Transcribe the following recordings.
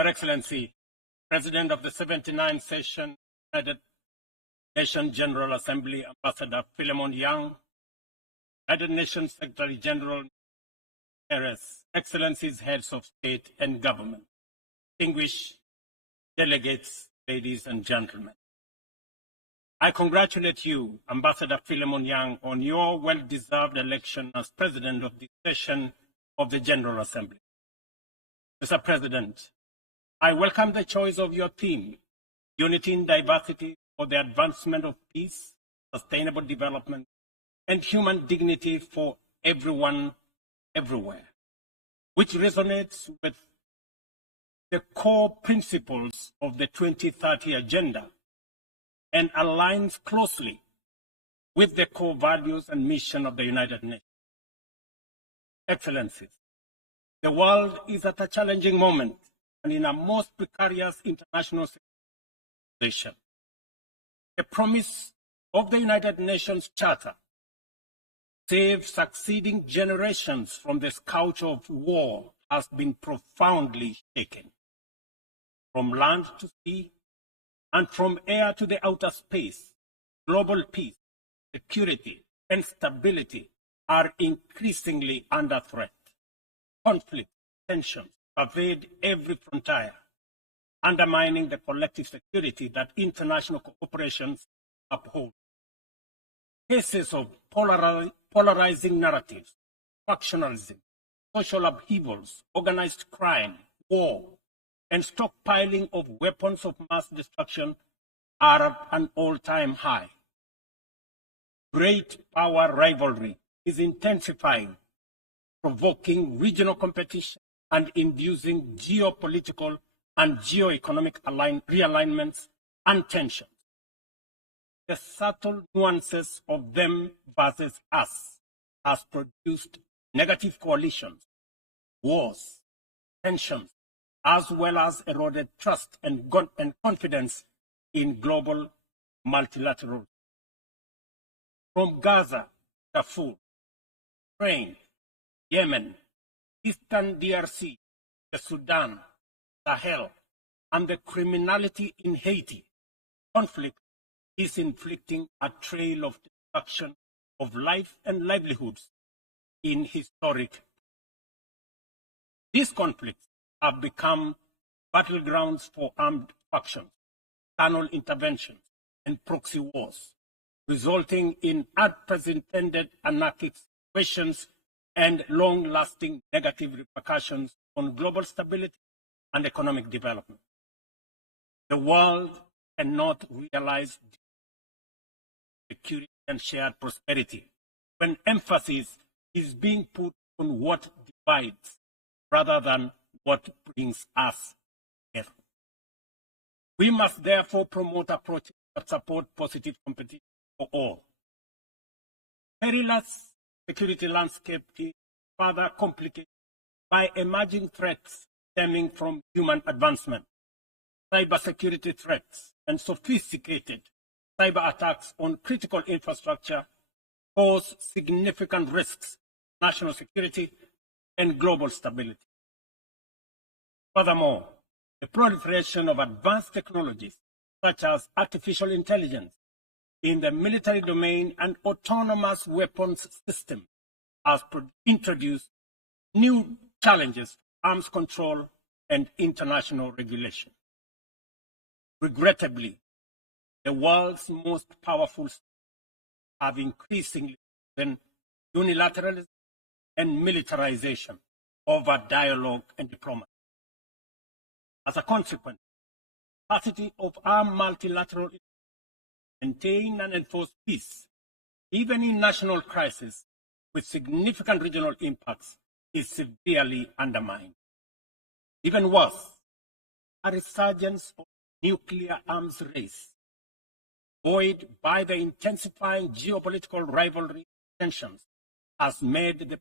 Your Excellency, President of the 79th Session, United Nations General Assembly, Ambassador Philemon Yang, United Nations Secretary General, Excellencies, Heads of State and Government, distinguished delegates, ladies and gentlemen. I congratulate you, Ambassador Philemon Yang, on your well-deserved election as President of the session of the General Assembly. Mr. President, I welcome the choice of your theme, Unity in Diversity for the Advancement of Peace, Sustainable Development, and Human Dignity for Everyone, Everywhere, which resonates with the core principles of the 2030 Agenda and aligns closely with the core values and mission of the United Nations. Excellencies, the world is at a challenging moment and in a most precarious international situation. The promise of the United Nations Charter, save succeeding generations from the scourge of war, has been profoundly shaken. From land to sea, and from air to the outer space, global peace, security, and stability are increasingly under threat. Conflict, tensions pervade every frontier, undermining the collective security that international cooperation upholds. Cases of polarizing narratives, factionalism, social upheavals, organized crime, war, and stockpiling of weapons of mass destruction are at an all-time high. Great power rivalry is intensifying, provoking regional competition and inducing geopolitical and geoeconomic realignments and tensions. The subtle nuances of them versus us has produced negative coalitions, wars, tensions, as well as eroded trust and confidence in global multilateral. From Gaza, Darfur, Ukraine, Yemen, Eastern DRC, the Sudan, Sahel, and the criminality in Haiti, conflict is inflicting a trail of destruction of life and livelihoods in historic. These conflicts have become battlegrounds for armed factions, external interventions, and proxy wars, resulting in unprecedented anarchic situations and long-lasting negative repercussions on global stability and economic development. The world cannot realize security and shared prosperity when emphasis is being put on what divides rather than what brings us together. We must therefore promote approaches that support positive competition for all. Perilous security landscape is further complicated by emerging threats stemming from human advancement, cybersecurity threats, and sophisticated cyber attacks on critical infrastructure pose significant risks to national security and global stability. Furthermore, the proliferation of advanced technologies such as artificial intelligence in the military domain and autonomous weapons systems has introduced new challenges to arms control and international regulation. Regrettably, the world's most powerful states have increasingly been unilateralism and militarization over dialogue and diplomacy. As a consequence, the capacity of our multilateral maintain and enforce peace, even in national crisis with significant regional impacts, is severely undermined. Even worse, a resurgence of nuclear arms race, buoyed by the intensifying geopolitical rivalry tensions, has made the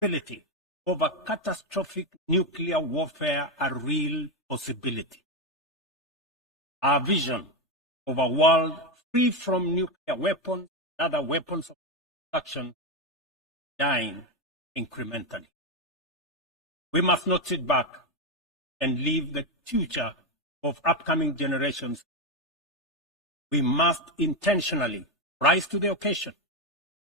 possibility of a catastrophic nuclear warfare a real possibility. Our vision of a world free from nuclear weapons and other weapons of destruction dying incrementally. We must not sit back and leave the future of upcoming generations. We must intentionally rise to the occasion,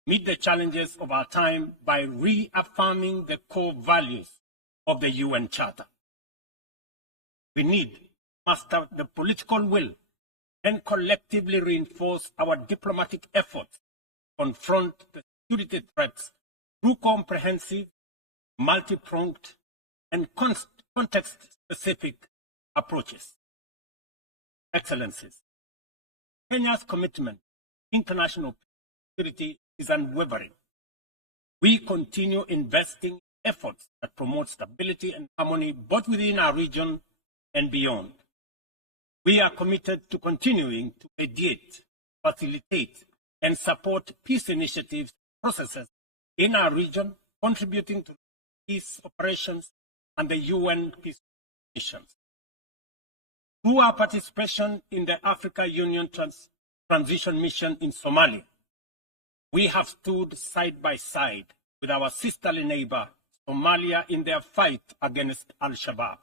meet the challenges of our time by reaffirming the core values of the UN Charter. We need to muster the political will and collectively reinforce our diplomatic efforts to confront the security threats through comprehensive, multi-pronged, and context-specific approaches. Excellencies, Kenya's commitment to international security is unwavering. We continue investing in efforts that promote stability and harmony both within our region and beyond. We are committed to continuing to mediate, facilitate, and support peace initiatives and processes in our region, contributing to peace operations and the UN peace missions. Through our participation in the Africa Union Transition Mission in Somalia, we have stood side by side with our sisterly neighbor, Somalia, in their fight against Al-Shabaab.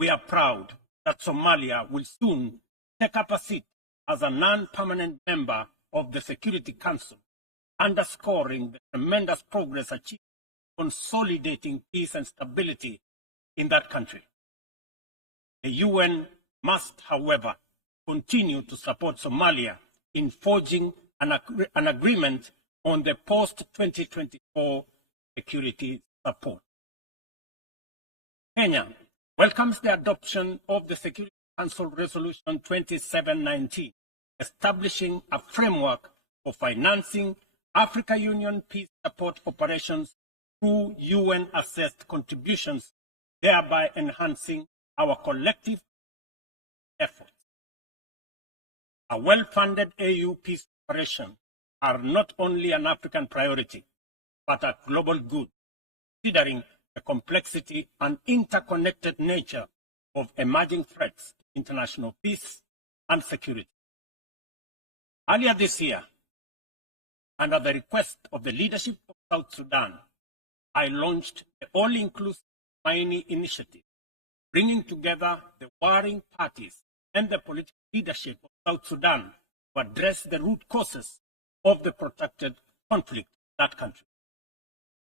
We are proud that Somalia will soon take up a seat as a non-permanent member of the Security Council, underscoring the tremendous progress achieved consolidating peace and stability in that country. The UN must, however, continue to support Somalia in forging an agreement on the post-2024 security support. Kenya welcomes the adoption of the Security Council Resolution 2719, establishing a framework for financing Africa Union peace support operations through UN-assessed contributions, thereby enhancing our collective efforts. A well-funded AU peace operation are not only an African priority, but a global good, considering the complexity and interconnected nature of emerging threats to international peace and security. Earlier this year, under the request of the leadership of South Sudan, I launched the all-inclusive Tumaini initiative, bringing together the warring parties and the political leadership of South Sudan to address the root causes of the protracted conflict in that country.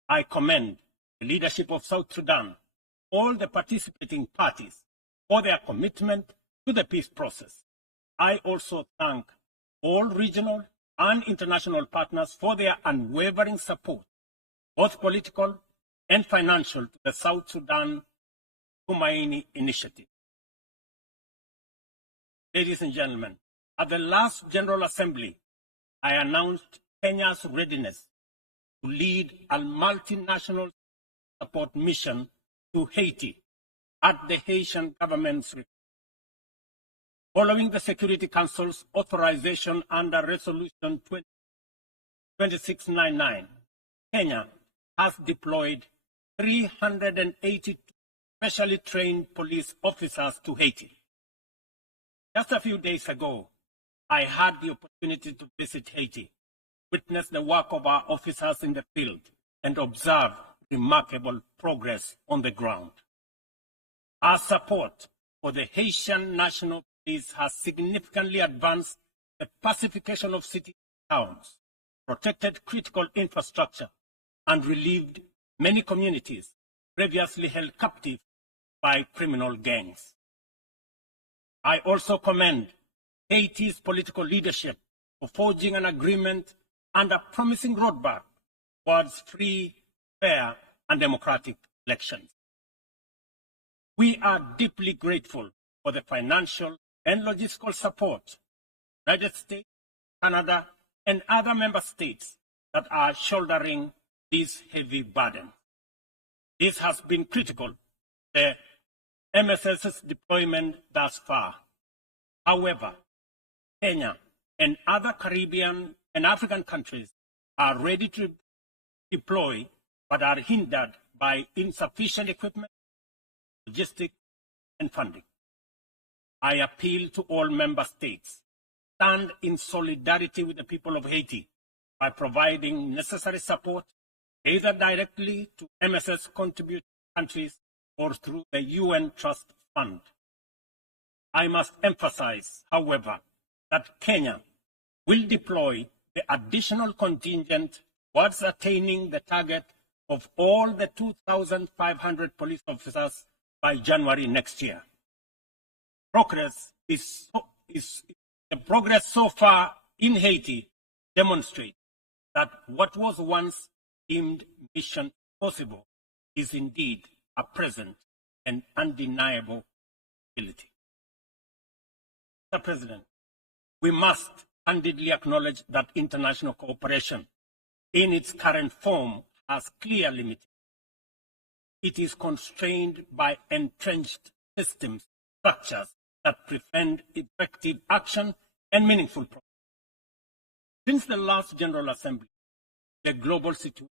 I commend the leadership of South Sudan, all the participating parties, for their commitment to the peace process. I also thank all regional and international partners for their unwavering support, both political and financial, to the South Sudan Tumaini initiative. Ladies and gentlemen, at the last General Assembly, I announced Kenya's readiness to lead a multinational support mission to Haiti at the Haitian government's request. Following the Security Council's authorization under Resolution 2699, Kenya has deployed 382 specially trained police officers to Haiti. Just a few days ago, I had the opportunity to visit Haiti, witness the work of our officers in the field, and observe remarkable progress on the ground. Our support for the Haitian National Police has significantly advanced the pacification of cities and towns, protected critical infrastructure, and relieved many communities previously held captive by criminal gangs. I also commend Haiti's political leadership for forging an agreement and a promising roadmap towards free, fair, and democratic elections. We are deeply grateful for the financial and logistical support the United States, Canada, and other member states that are shouldering this heavy burden. This has been critical to the MSS's deployment thus far. However, Kenya and other Caribbean and African countries are ready to deploy but are hindered by insufficient equipment, logistics, and funding. I appeal to all member states to stand in solidarity with the people of Haiti by providing necessary support, either directly to MSS contributing countries or through the UN Trust fund. I must emphasize, however, that Kenya will deploy the additional contingent towards attaining the target of all the 2,500 police officers by January next year. The progress so far in Haiti demonstrates that what was once deemed mission possible is indeed a present and undeniable ability. Mr. President, we must candidly acknowledge that international cooperation in its current form has clear limits. It is constrained by entrenched systems, structures that prevent effective action and meaningful progress. Since the last General Assembly, the global situation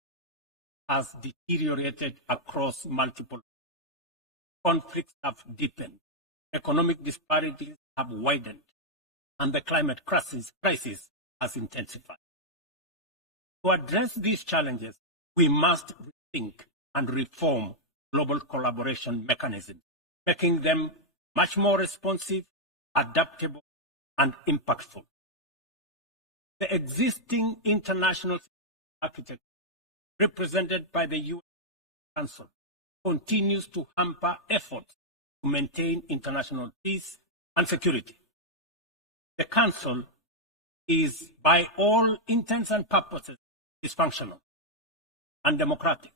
has deteriorated across multiple. Conflicts have deepened, economic disparities have widened, and the climate crisis has intensified. To address these challenges, we must rethink and reform global collaboration mechanisms, making them much more responsive, adaptable, and impactful. The existing international architecture represented by the UN Council continues to hamper efforts to maintain international peace and security. The Council is, by all intents and purposes, dysfunctional, undemocratic,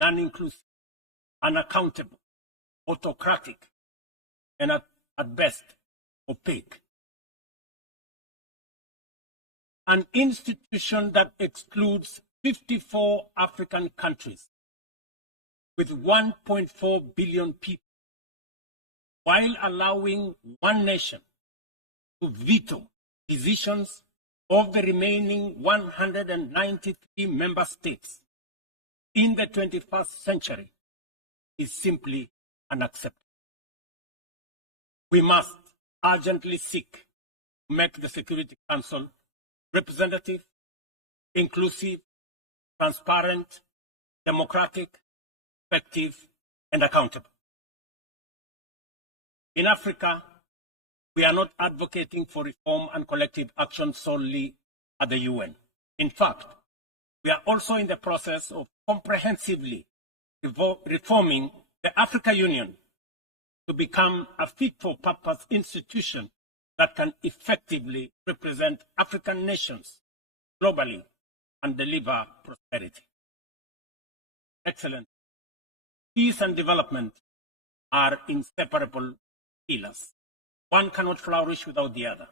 non-inclusive, unaccountable, autocratic, and at best, opaque. An institution that excludes 54 African countries with 1.4 billion people, while allowing one nation to veto decisions of the remaining 193 member states in the 21st century, is simply unacceptable. We must urgently seek to make the Security Council representative, inclusive, transparent, democratic, effective, and accountable. In Africa, we are not advocating for reform and collective action solely at the UN. In fact, we are also in the process of comprehensively reforming the African Union to become a fit-for-purpose institution that can effectively represent African nations globally and deliver prosperity. Excellent. Peace and development are inseparable pillars. One cannot flourish without the other.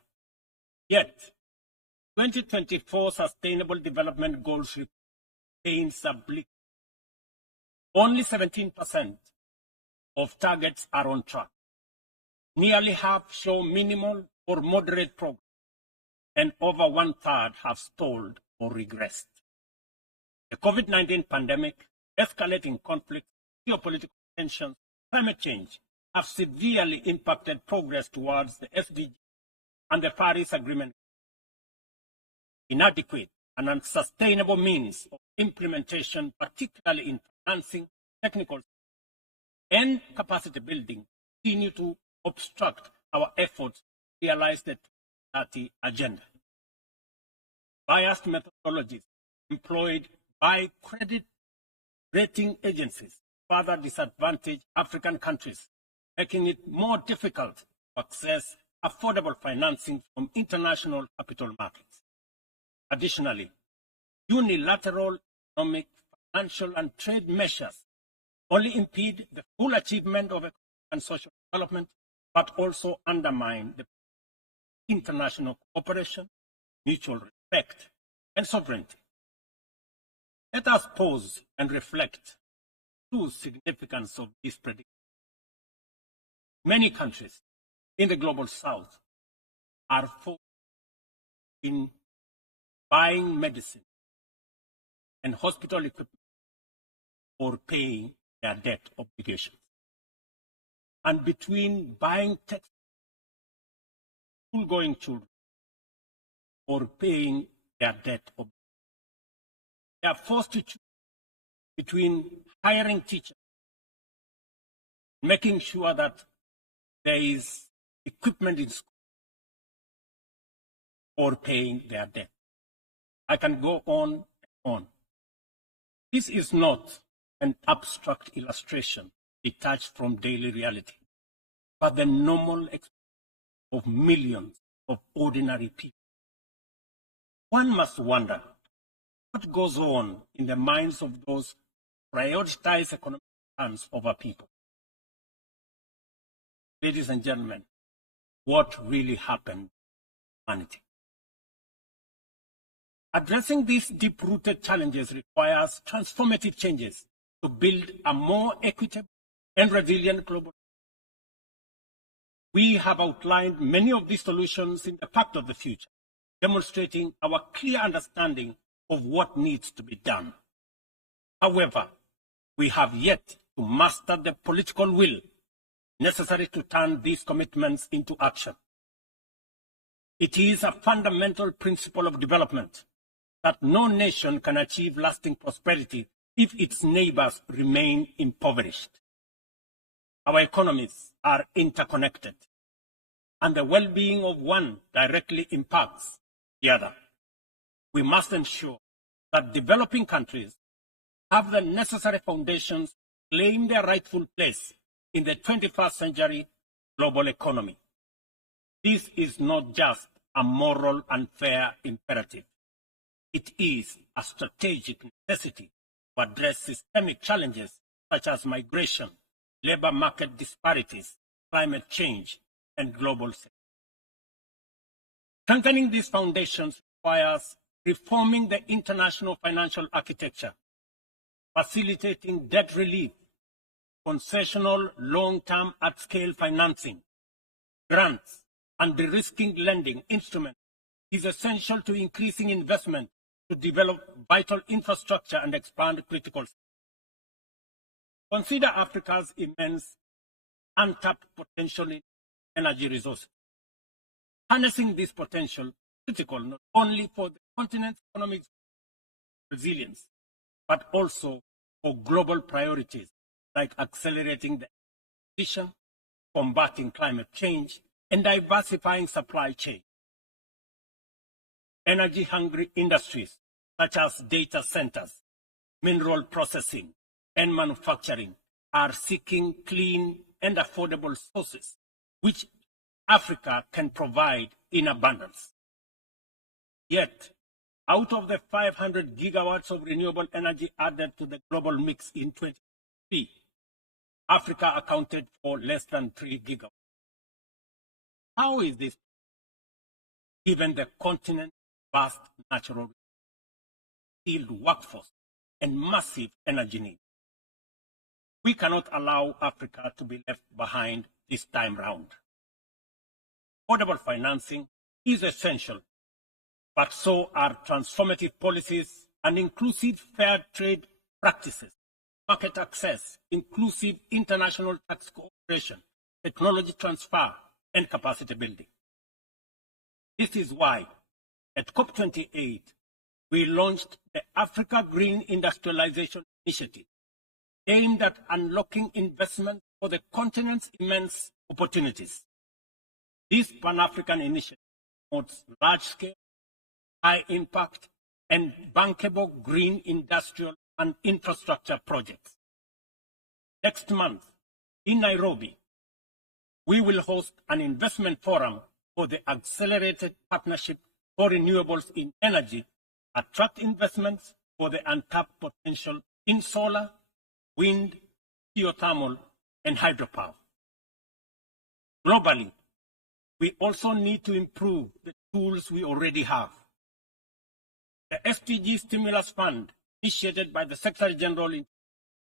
Yet, 2024 Sustainable Development Goals remains a bleak. Only 17% of targets are on track. Nearly half show minimal or moderate progress, and over one-third have stalled or regressed. The COVID-19 pandemic, escalating conflict, geopolitical tensions, climate change have severely impacted progress towards the SDG and the Paris Agreement. Inadequate and unsustainable means of implementation, particularly in financing, technical, and capacity building, continue to obstruct our efforts to realize the 2030 agenda. Biased methodologies employed by credit rating agencies further disadvantage African countries, making it more difficult to access affordable financing from international capital markets. Additionally, unilateral economic, financial, and trade measures only impede the full achievement of economic and social development, but also undermine the international cooperation, mutual respect, and sovereignty. Let us pause and reflect on the significance of this prediction. Many countries in the global south are focused in buying medicine and hospital equipment or paying their debt obligations. And between buying textbooks, school-going children, or paying their debt obligations, they are forced to choose between hiring teachers, making sure that there is equipment in school, or paying their debt. I can go on and on. This is not an abstract illustration detached from daily reality, but the normal experience of millions of ordinary people. One must wonder what goes on in the minds of those who prioritize economic returns over people. Ladies and gentlemen, what really happened to humanity? Addressing these deep-rooted challenges requires transformative changes to build a more equitable and resilient global. We have outlined many of these solutions in the Pact of the Future, demonstrating our clear understanding of what needs to be done. However, we have yet to master the political will necessary to turn these commitments into action. It is a fundamental principle of development that no nation can achieve lasting prosperity if its neighbors remain impoverished. Our economies are interconnected, and the well-being of one directly impacts the other. We must ensure that developing countries have the necessary foundations to claim their rightful place in the 21st century global economy. This is not just a moral and fair imperative. It is a strategic necessity to address systemic challenges such as migration, labor market disparities, climate change, and global security. Strengthening these foundations requires reforming the international financial architecture, facilitating debt relief, concessional long-term at-scale financing, grants, and de-risking lending instruments is essential to increasing investment to develop vital infrastructure and expand critical sectors. Consider Africa's immense untapped potential in energy resources. Harnessing this potential is critical not only for the continent's economic resilience, but also for global priorities like accelerating the transition, combating climate change, and diversifying supply chains. Energy-hungry industries such as data centers, mineral processing, and manufacturing are seeking clean and affordable sources, which Africa can provide in abundance. Yet, out of the 500 gigawatts of renewable energy added to the global mix in 2023, Africa accounted for less than 3 gigawatts. How is this? Given the continent's vast natural skilled workforce and massive energy needs, we cannot allow Africa to be left behind this time round. Affordable financing is essential, but so are transformative policies and inclusive fair trade practices, market access, inclusive international tax cooperation, technology transfer, and capacity building. This is why, at COP28, we launched the Africa Green Industrialization Initiative, aimed at unlocking investment for the continent's immense opportunities. This Pan-African initiative promotes large-scale, high-impact, and bankable green industrial and infrastructure projects. Next month, in Nairobi, we will host an investment forum for the Accelerated Partnership for Renewables in Energy, attract investments for the untapped potential in solar, wind, geothermal, and hydropower. Globally, we also need to improve the tools we already have. The SDG Stimulus Fund, initiated by the Secretary General in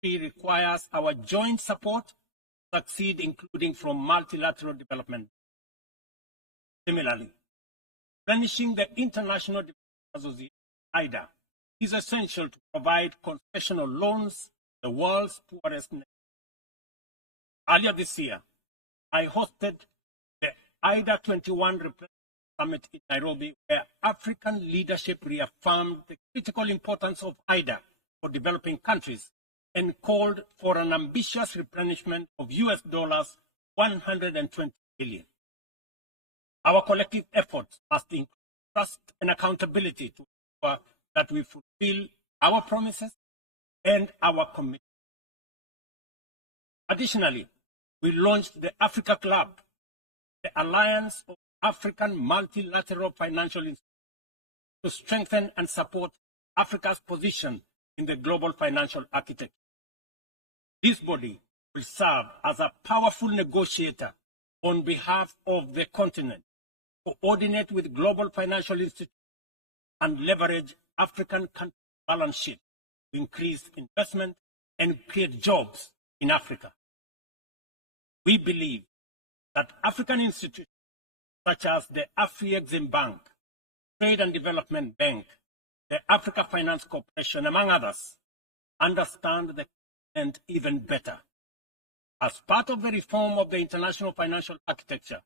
requires our joint support to succeed, including from multilateral development. Similarly, replenishing the International Development Association, IDA, is essential to provide concessional loans to the world's poorest nations. Earlier this year, I hosted the IDA 21 Replenishment Summit in Nairobi, where African leadership reaffirmed the critical importance of IDA for developing countries and called for an ambitious replenishment of US dollars 120 billion. Our collective efforts must include trust and accountability to ensure that we fulfill our promises and our commitments. Additionally, we launched the Africa Club, the Alliance of African Multilateral Financial Institutions, to strengthen and support Africa's position in the global financial architecture. This body will serve as a powerful negotiator on behalf of the continent, coordinate with global financial institutions, and leverage African country balance sheet to increase investment and create jobs in Africa. We believe that African institutions such as the Afri-Exim Bank, Trade and Development Bank, the Africa Finance Corporation, among others, understand the continent even better. As part of the reform of the international financial architecture,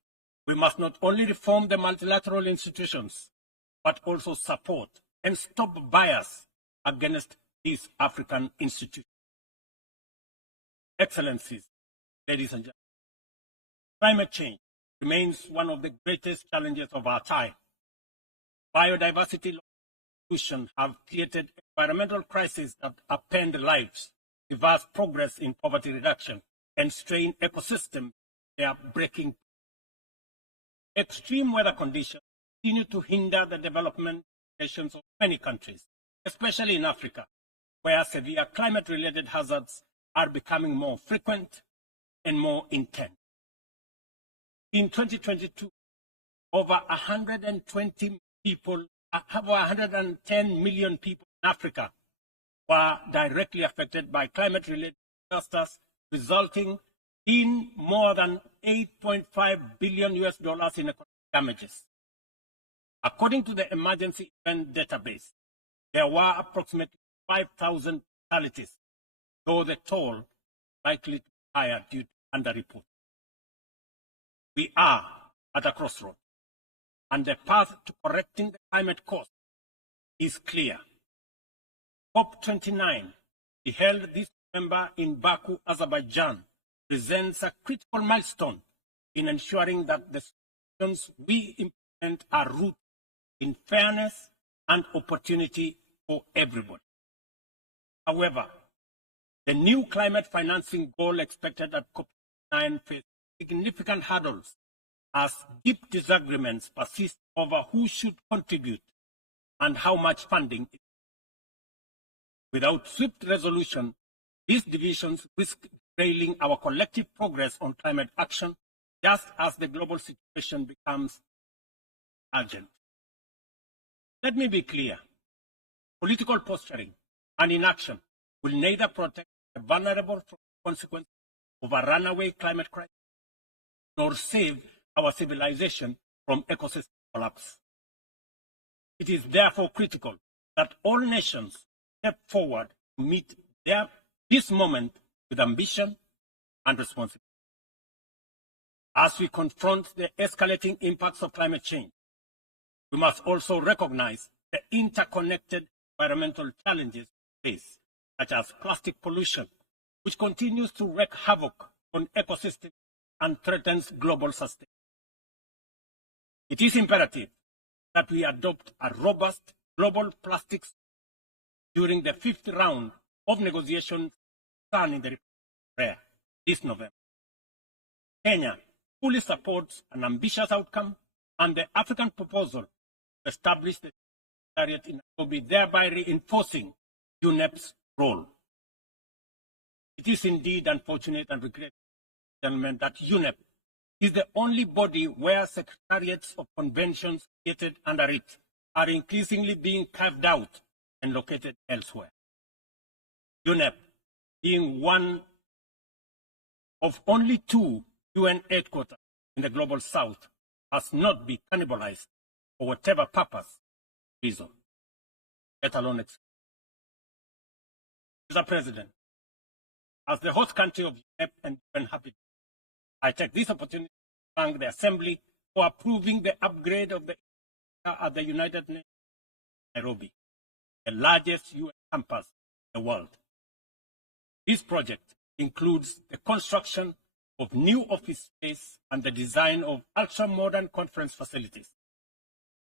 we must not only reform the multilateral institutions, but also support and stop bias against these African institutions. Excellencies, ladies and gentlemen, climate change remains one of the greatest challenges of our time. Biodiversity pollution have created environmental crises that upend lives, reverse progress in poverty reduction, and strain ecosystems. They are breaking. Extreme weather conditions continue to hinder the development of many countries, especially in Africa, where severe climate-related hazards are becoming more frequent and more intense. In 2022, over 110 million people in Africa were directly affected by climate-related disasters, resulting in more than $8.5 billion in economic damages. According to the Emergency Event Database, there were approximately 5,000 fatalities, though the toll likely to be higher due to underreporting. We are at a crossroads, and the path to correcting the climate course is clear. COP29, held this November in Baku, Azerbaijan, presents a critical milestone in ensuring that the solutions we implement are rooted in fairness and opportunity for everybody. However, the new climate financing goal expected at COP29 faces significant hurdles as deep disagreements persist over who should contribute and how much funding is. Without swift resolution, these divisions risk derailing our collective progress on climate action, just as the global situation becomes urgent. Let me be clear. Political posturing and inaction will neither protect the vulnerable from the consequences of a runaway climate crisis, nor save our civilization from ecosystem collapse. It is therefore critical that all nations step forward to meet this moment with ambition and responsibility. As we confront the escalating impacts of climate change, we must also recognize the interconnected environmental challenges we face, such as plastic pollution, which continues to wreak havoc on ecosystems and threatens global sustainability. It is imperative that we adopt a robust global plastics during the 5th round of negotiations done in the Republic this November. Kenya fully supports an ambitious outcome and the African proposal to establish the Secretariat in Nairobi, thereby reinforcing UNEP's role. It is indeed unfortunate and regrettable, gentlemen, that UNEP is the only body where secretariats of conventions created under it are increasingly being carved out and located elsewhere. UNEP, being one of only 2 UN headquarters in the global south, must not be cannibalized for whatever purpose, reason, let alone excuse. Mr. President, as the host country of UNEP and UN Habitat, I take this opportunity to thank the Assembly for approving the upgrade of the at the United Nations in Nairobi, the largest UN campus in the world. This project includes the construction of new office space and the design of ultra-modern conference facilities.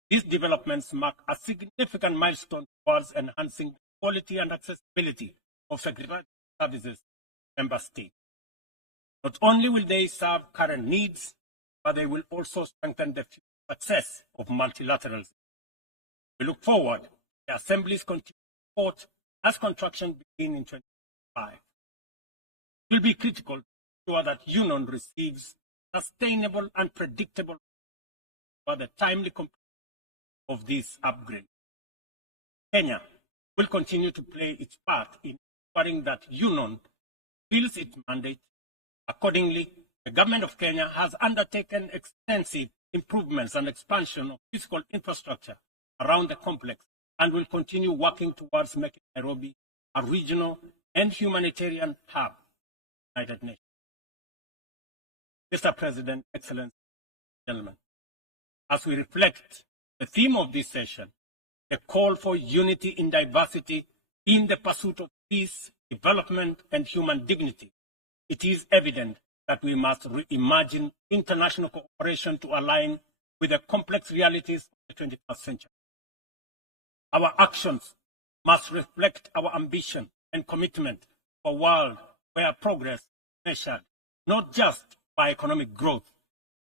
These developments mark a significant milestone towards enhancing the quality and accessibility of secretariat services in member states. Not only will they serve current needs, but they will also strengthen the success of multilateralism. We look forward to the Assembly's continued support as construction begins in 2025. It will be critical to ensure that UNON receives sustainable and predictable for the timely completion of this upgrade. Kenya will continue to play its part in ensuring that UNON fulfills its mandate. Accordingly, the government of Kenya has undertaken extensive improvements and expansion of physical infrastructure around the complex and will continue working towards making Nairobi a regional and humanitarian hub of the United Nations. Mr. President, Excellencies, gentlemen, as we reflect the theme of this session, the call for unity in diversity in the pursuit of peace, development, and human dignity, it is evident that we must reimagine international cooperation to align with the complex realities of the 21st century. Our actions must reflect our ambition and commitment for a world where progress is measured not just by economic growth,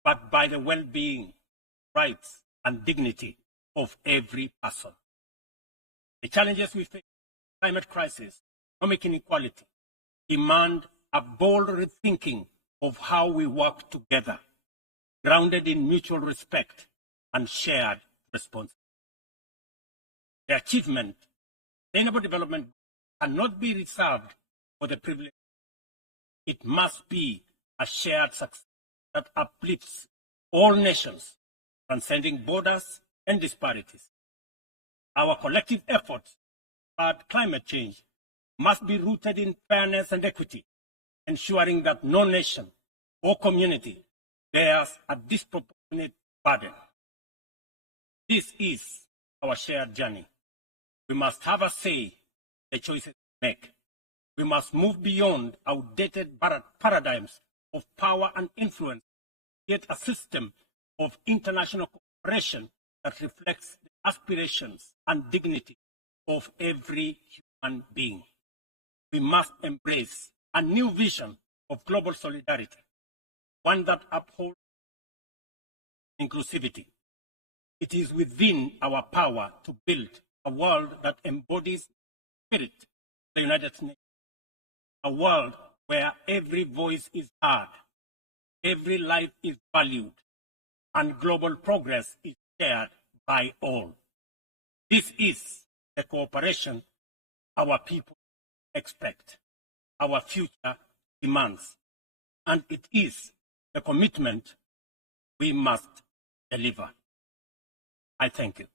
but by the well-being, rights, and dignity of every person. The challenges we face, climate crisis, economic inequality, demand a bold rethinking of how we work together, grounded in mutual respect and shared responsibility. The achievement of sustainable development cannot be reserved for the privileged. It must be a shared success that uplifts all nations, transcending borders and disparities. Our collective efforts to combat climate change must be rooted in fairness and equity, ensuring that no nation or community bears a disproportionate burden. This is our shared journey. We must have a say in the choices we make. We must move beyond outdated paradigms of power and influence, create a system of international cooperation that reflects the aspirations and dignity of every human being. We must embrace a new vision of global solidarity, one that upholds inclusivity. It is within our power to build a world that embodies the spirit of the United Nations, a world where every voice is heard, every life is valued, and global progress is shared by all. This is the cooperation our people expect, our future demands, and it is the commitment we must deliver. I thank you.